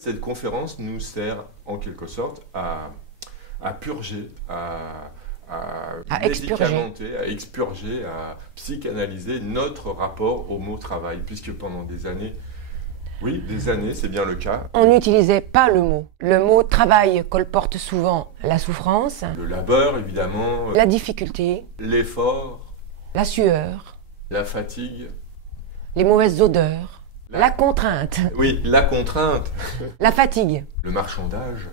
Cette conférence nous sert en quelque sorte à purger, à médicamenter, à expurger, à psychanalyser notre rapport au mot travail, puisque pendant des années, oui, des années, c'est bien le cas. On n'utilisait pas le mot. Le mot travail colporte souvent la souffrance, Le labeur, évidemment, la difficulté, l'effort, la sueur, la fatigue, les mauvaises odeurs, la contrainte, oui, la contrainte, la fatigue, le marchandage,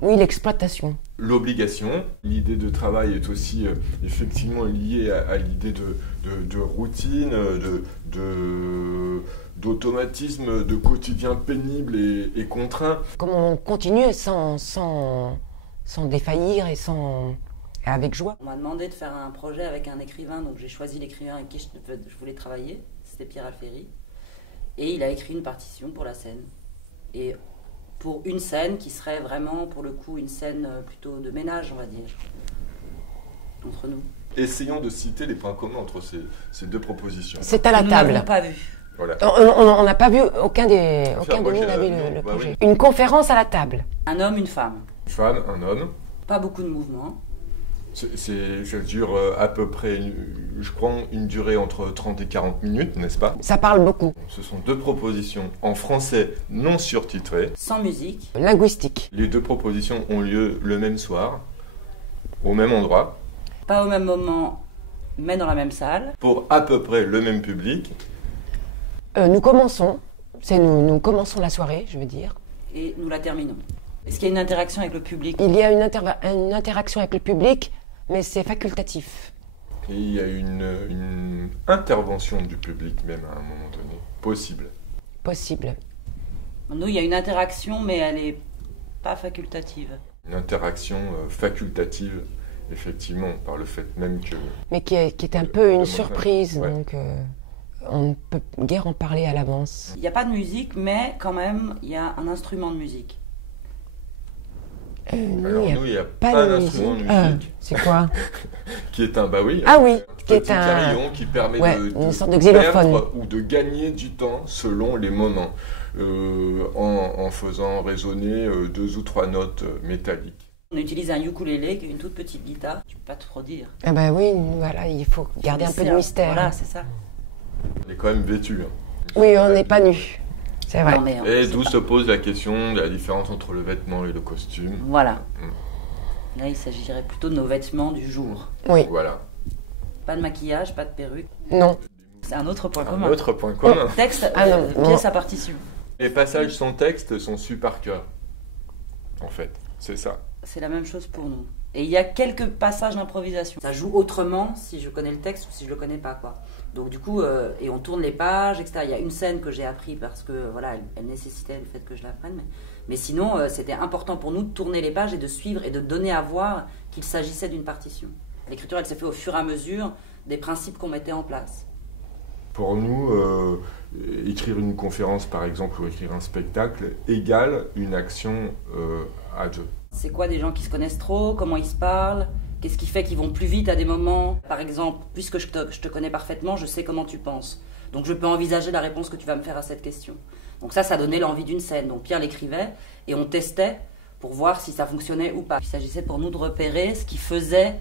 oui, l'exploitation. l'obligation. L'idée de travail est aussi effectivement liée à l'idée de routine, d'automatisme, de quotidien pénible et contraint. Comment on continue sans défaillir et avec joie. On m'a demandé de faire un projet avec un écrivain, donc j'ai choisi l'écrivain avec qui je voulais travailler, c'était Pierre Alféry. Et il a écrit une partition pour la scène. Et pour une scène qui serait vraiment, pour le coup, une scène plutôt de ménage, on va dire, entre nous. Essayons de citer les points communs entre ces deux propositions. C'est à la Nous table. n'avons pas vu. Voilà. On n'a pas vu, aucun de moi, nous n'avait non, le bah projet. oui. Une conférence à la table. Un homme, une femme. Une femme, un homme. Pas beaucoup de mouvements. Ça dure à peu près, je crois, une durée entre 30 et 40 minutes, n'est-ce pas? Ça parle beaucoup. Ce sont deux propositions en français non surtitré. Sans musique. Linguistique. Les deux propositions ont lieu le même soir, au même endroit, Pas au même moment, mais dans la même salle. pour à peu près le même public. Nous commençons. Nous commençons la soirée, je veux dire. Et nous la terminons. Est-ce qu'il y a une interaction avec le public? Il y a une interaction avec le public, mais c'est facultatif. Et il y a une intervention du public même à un moment donné, possible. Possible. Nous, il y a une interaction, mais elle n'est pas facultative. Une interaction facultative, effectivement, par le fait même que... Mais qui est un peu une le surprise, ouais. donc on ne peut guère en parler à l'avance. Il n'y a pas de musique, mais quand même, il y a un instrument de musique. Alors nous, il n'y a pas un de instrument de musique. musique C'est quoi? qui est un, bah oui, Ah oui, un qui est petit un... carillon qui permet une sorte de xylophone. perdre ou de gagner du temps selon les moments, en faisant résonner deux ou trois notes métalliques. On utilise un ukulélé, qui est une toute petite guitare. Je ne peux pas trop dire. Ah ben oui, voilà, il faut garder un peu de mystère. Voilà, c'est ça. On est quand même vêtu. Oui, on n'est pas nus. C'est vrai. Non, mais Et c'est d'où pas- se pose la question de la différence entre le vêtement et le costume. Voilà. Là, il s'agirait plutôt de nos vêtements du jour. Oui, Voilà. Pas de maquillage, pas de perruque. non. C'est un autre point Un commun. autre point commun. Texte, Ah non, pièce non. à partition. Les passages sans texte sont su par cœur. En fait, c'est ça. C'est la même chose pour nous. Et il y a quelques passages d'improvisation. Ça joue autrement si je connais le texte ou si je le connais pas, quoi. Donc du coup, et on tourne les pages, etc. Il y a une scène que j'ai appris parce que voilà, elle nécessitait le fait que je l'apprenne. Mais sinon, c'était important pour nous de tourner les pages et de suivre et de donner à voir qu'il s'agissait d'une partition. L'écriture, elle s'est faite au fur et à mesure des principes qu'on mettait en place. Pour nous, écrire une conférence, par exemple, ou écrire un spectacle, égale une action à deux. C'est quoi des gens qui se connaissent trop? Comment ils se parlent? Qu'est-ce qui fait qu'ils vont plus vite à des moments? Par exemple, puisque je te connais parfaitement, je sais comment tu penses. Donc je peux envisager la réponse que tu vas me faire à cette question. Donc ça donnait l'envie d'une scène. Donc Pierre l'écrivait et on testait pour voir si ça fonctionnait ou pas. Il s'agissait pour nous de repérer ce qui faisait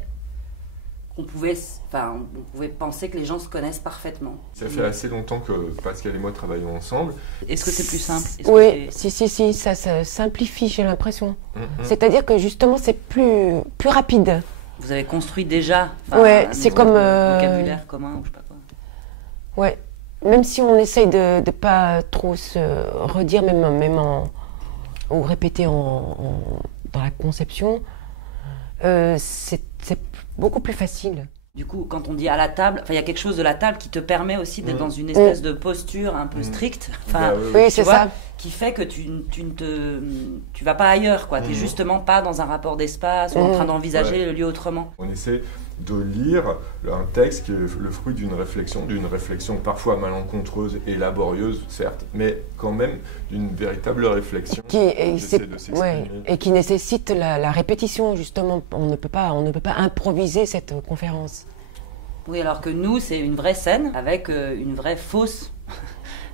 on pouvait penser que les gens se connaissent parfaitement. Ça fait assez longtemps que Pascal et moi travaillons ensemble. Est-ce que c'est plus simple? Oui, si, ça se simplifie, j'ai l'impression. C'est-à-dire que justement, c'est plus rapide. Vous avez construit déjà ouais, c'est comme... vocabulaire commun ou je sais pas quoi. Ouais, même si on essaye de ne pas trop se redire, ou répéter dans la conception, c'est beaucoup plus facile. Du coup, quand on dit à la table, il y a quelque chose de la table qui te permet aussi d'être dans une espèce de posture un peu stricte, oui, c'est ça, qui fait que tu vas pas ailleurs, quoi. T'es justement pas dans un rapport d'espace ou en train d'envisager le lieu autrement. On essaie de lire un texte qui est le fruit d'une réflexion parfois malencontreuse et laborieuse, certes, mais quand même d'une véritable réflexion et qui nécessite la répétition, justement. On ne peut pas improviser cette conférence. Oui, alors que nous, c'est une vraie scène avec une vraie fausse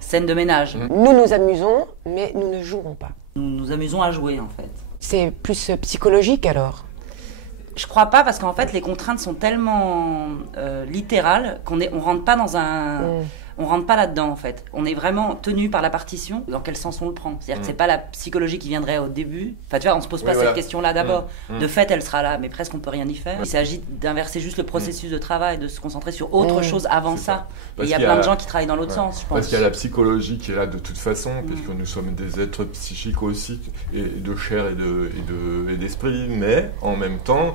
scène de ménage. Nous nous amusons, mais nous ne jouons pas. Nous nous amusons à jouer, en fait. C'est plus psychologique, alors? Je crois pas, parce qu'en fait, les contraintes sont tellement littérales qu'on rentre pas dans un... On rentre pas là-dedans, en fait. On est vraiment tenu par la partition, dans quel sens on le prend. C'est-à-dire que c'est pas la psychologie qui viendrait au début. Enfin, tu vois, on se pose pas cette question-là d'abord. De fait, elle sera là, mais presque on peut rien y faire. Il s'agit d'inverser juste le processus de travail, de se concentrer sur autre chose avant ça. Et il y a plein de gens qui travaillent dans l'autre sens, je pense. Parce qu'il y a la psychologie qui est là de toute façon, puisque nous sommes des êtres psychiques aussi, et de chair et d'esprit, mais en même temps,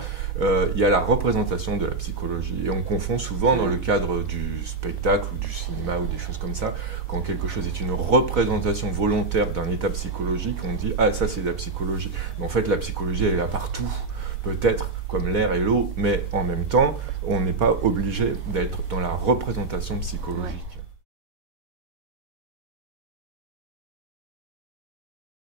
il y a la représentation de la psychologie. Et on confond souvent dans le cadre du spectacle ou du cinéma ou des choses comme ça, quand quelque chose est une représentation volontaire d'un état psychologique, on dit « Ah, ça c'est de la psychologie ». Mais en fait, la psychologie, elle est là partout, peut-être comme l'air et l'eau, mais en même temps, on n'est pas obligé d'être dans la représentation psychologique.